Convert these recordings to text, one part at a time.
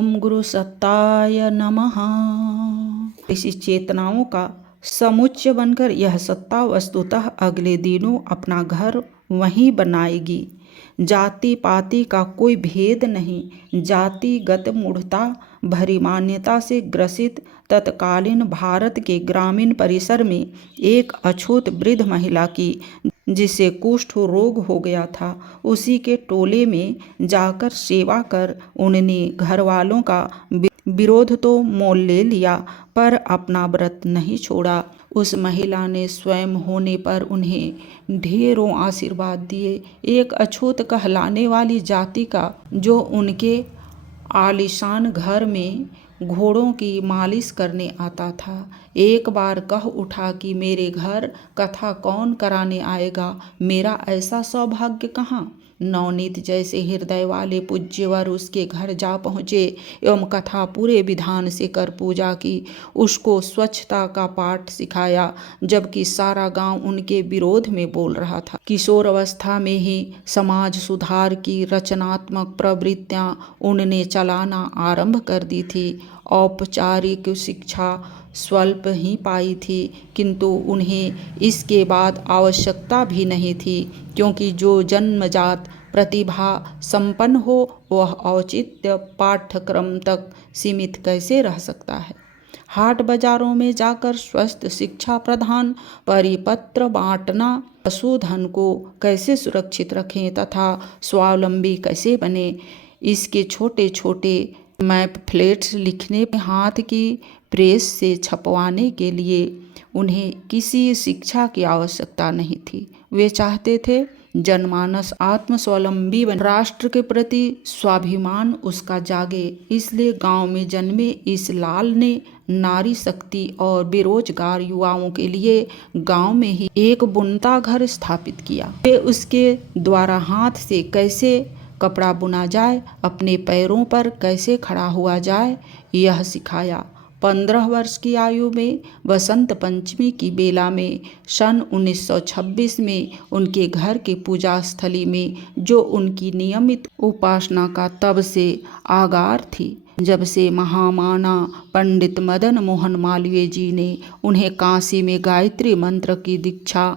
ओम गुरु सत्ताय नमः। इसी चेतनाओं का समुच्चय बनकर यह सत्ता वस्तुतः अगले दिनों अपना घर वहीं बनाएगी। जाति पाति का कोई भेद नहीं। जातिगत मूढ़ता भरी मान्यता से ग्रसित तत्कालीन भारत के ग्रामीण परिसर में एक अछूत वृद्ध महिला की, जिसे कुष्ठ रोग हो गया था, उसी के टोले में जाकर सेवा कर उन्होंने घर वालों का विरोध तो मोल ले लिया, पर अपना व्रत नहीं छोड़ा। उस महिला ने स्वयं होने पर उन्हें ढेरों आशीर्वाद दिए। एक अछूत कहलाने वाली जाति का, जो उनके आलीशान घर में घोड़ों की मालिश करने आता था, एक बार कह उठा कि मेरे घर कथा कौन कराने आएगा, मेरा ऐसा सौभाग्य कहाँ। नवनीत जैसे हृदय वाले पूज्यवर उसके घर जा पहुँचे एवं कथा पूरे विधान से कर पूजा की। उसको स्वच्छता का पाठ सिखाया, जबकि सारा गांव उनके विरोध में बोल रहा था। किशोर अवस्था में ही समाज सुधार की रचनात्मक प्रवृत्तियां उनने चलाना आरंभ कर दी थी। औपचारिक शिक्षा स्वल्प ही पाई थी, किंतु उन्हें इसके बाद आवश्यकता भी नहीं थी, क्योंकि जो जन्मजात प्रतिभा संपन्न हो वह औचित्य पाठ्यक्रम तक सीमित कैसे रह सकता है। हाट बाजारों में जाकर स्वस्थ शिक्षा प्रदान, परिपत्र बांटना, पशुधन को कैसे सुरक्षित रखें तथा स्वावलंबी कैसे बने, इसके छोटे छोटे मैपफ्लेट्स लिखने, हाथ की प्रेस से छपवाने के लिए उन्हें किसी शिक्षा की आवश्यकता नहीं थी। वे चाहते थे जनमानस आत्मस्वावलंबी बने, राष्ट्र के प्रति स्वाभिमान उसका जागे। इसलिए गांव में जन्मे इस लाल ने नारी शक्ति और बेरोजगार युवाओं के लिए गांव में ही एक बुनता घर स्थापित किया। वे उसके द्वारा हाथ से कैसे कपड़ा बुना जाए, अपने पैरों पर कैसे खड़ा हुआ जाए, यह सिखाया। 15 वर्ष की आयु में बसंत पंचमी की बेला में सन 1926 में उनके घर के पूजा स्थली में, जो उनकी नियमित उपासना का तब से आगार थी, जब से महामाना पंडित मदन मोहन मालवीय जी ने उन्हें काशी में गायत्री मंत्र की दीक्षा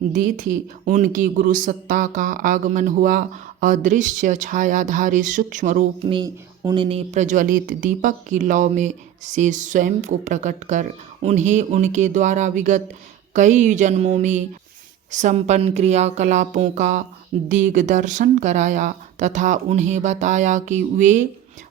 दी थी, उनकी गुरु सत्ता का आगमन हुआ। अदृश्य छायाधारी सूक्ष्म रूप में उन्होंने प्रज्वलित दीपक की लौ में से स्वयं को प्रकट कर उन्हें उनके द्वारा विगत कई जन्मों में संपन्न क्रियाकलापों का दिग्दर्शन कराया तथा उन्हें बताया कि वे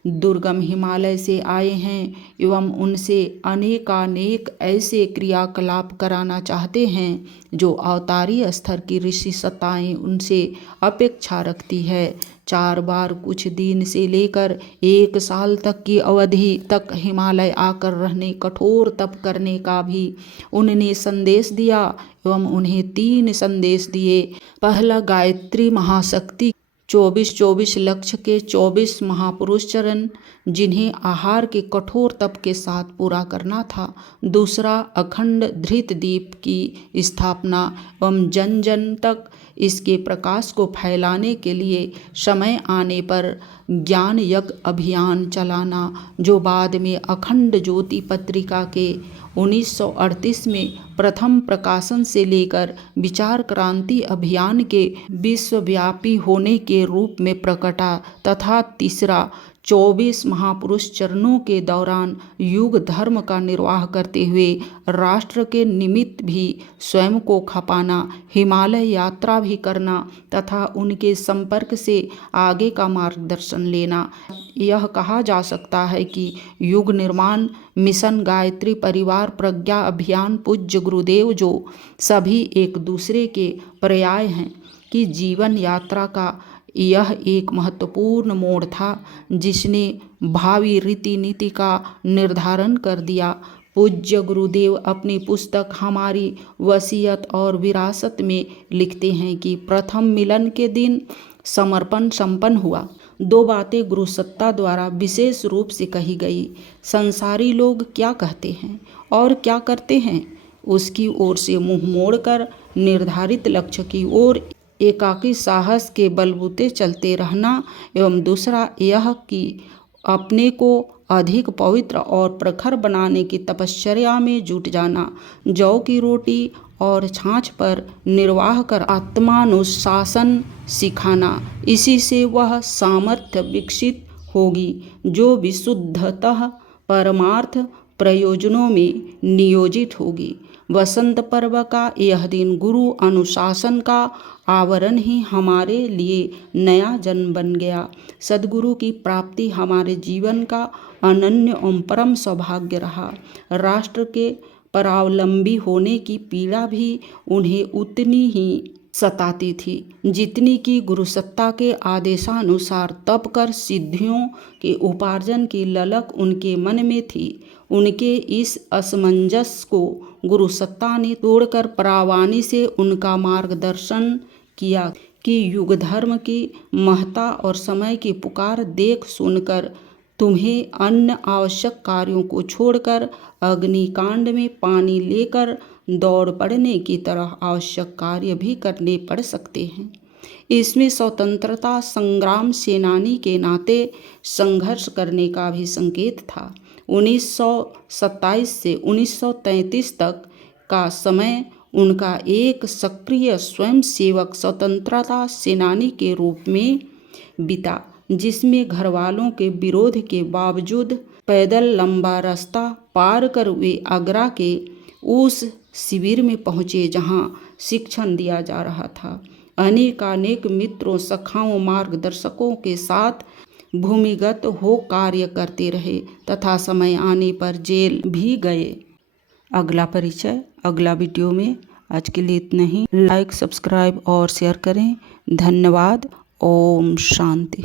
दुर्गम हिमालय से आए हैं एवं उनसे अनेकानेक ऐसे क्रियाकलाप कराना चाहते हैं जो अवतारी स्तर की ऋषि सत्ताएं उनसे अपेक्षा रखती है। 4 बार कुछ दिन से लेकर 1 साल तक की अवधि तक हिमालय आकर रहने, कठोर तप करने का भी उन्होंने संदेश दिया एवं उन्हें 3 संदेश दिए। पहला, गायत्री महाशक्ति 24 लक्ष्य के 24 महापुरुष चरण, जिन्हें आहार के कठोर तप के साथ पूरा करना था। दूसरा, अखंड धृत दीप की स्थापना एवं जन जन तक इसके प्रकाश को फैलाने के लिए समय आने पर ज्ञान यज्ञ अभियान चलाना, जो बाद में अखंड ज्योति पत्रिका के 1938 में प्रथम प्रकाशन से लेकर विचार क्रांति अभियान के विश्वव्यापी होने के रूप में प्रकटा। तथा तीसरा, 24 महापुरुष चरणों के दौरान युग धर्म का निर्वाह करते हुए राष्ट्र के निमित्त भी स्वयं को खपाना, हिमालय यात्रा भी करना तथा उनके संपर्क से आगे का मार्गदर्शन लेना। यह कहा जा सकता है कि युग निर्माण मिशन, गायत्री परिवार, प्रज्ञा अभियान, पूज्य गुरुदेव, जो सभी एक दूसरे के पर्याय हैं, कि जीवन यात्रा का यह एक महत्वपूर्ण मोड़ था जिसने भावी रीति नीति का निर्धारण कर दिया। पूज्य गुरुदेव अपनी पुस्तक हमारी वसीयत और विरासत में लिखते हैं कि प्रथम मिलन के दिन समर्पण संपन्न हुआ। 2 बातें गुरु सत्ता द्वारा विशेष रूप से कही गई। संसारी लोग क्या कहते हैं और क्या करते हैं, उसकी ओर से मुंह मोड़कर निर्धारित लक्ष्य की ओर एकाकी साहस के बलबूते चलते रहना, एवं दूसरा यह कि अपने को अधिक पवित्र और प्रखर बनाने की तपश्चर्या में जुट जाना, जौ की रोटी और छाछ पर निर्वाह कर आत्मानुशासन सिखाना। इसी से वह सामर्थ्य विकसित होगी जो विशुद्धतः परमार्थ प्रयोजनों में नियोजित होगी। वसंत पर्व का यह दिन गुरु अनुशासन का आवरण ही हमारे लिए नया जन्म बन गया। सद्गुरु की प्राप्ति हमारे जीवन का अनन्य एवं परम सौभाग्य रहा। राष्ट्र के परावलंबी होने की पीड़ा भी उन्हें उतनी ही सताती थी जितनी कि गुरुसत्ता के आदेशानुसार तप कर सिद्धियों के उपार्जन की ललक उनके मन में थी। उनके इस असमंजस को गुरुसत्ता ने तोड़कर परावानी से उनका मार्गदर्शन किया कि युग धर्म की महत्ता और समय की पुकार देख सुनकर तुम्हें अन्य आवश्यक कार्यों को छोड़कर अग्निकांड में पानी लेकर दौड़ पड़ने की तरह आवश्यक कार्य भी करने पड़ सकते हैं। इसमें स्वतंत्रता संग्राम सेनानी के नाते संघर्ष करने का भी संकेत था। 1927 से 1933 तक का समय उनका एक सक्रिय स्वयंसेवक स्वतंत्रता सेनानी के रूप में बीता, जिसमें घरवालों के विरोध के बावजूद पैदल लंबा रास्ता पार कर वे आगरा के उस शिविर में पहुँचे जहाँ शिक्षण दिया जा रहा था। अनेकानेक मित्रों, सखाओं, मार्गदर्शकों के साथ भूमिगत हो कार्य करते रहे तथा समय आने पर जेल भी गए। अगला परिचय अगला वीडियो में। आज के लिए इतना ही। लाइक, सब्सक्राइब और शेयर करें। धन्यवाद। ओम शांति।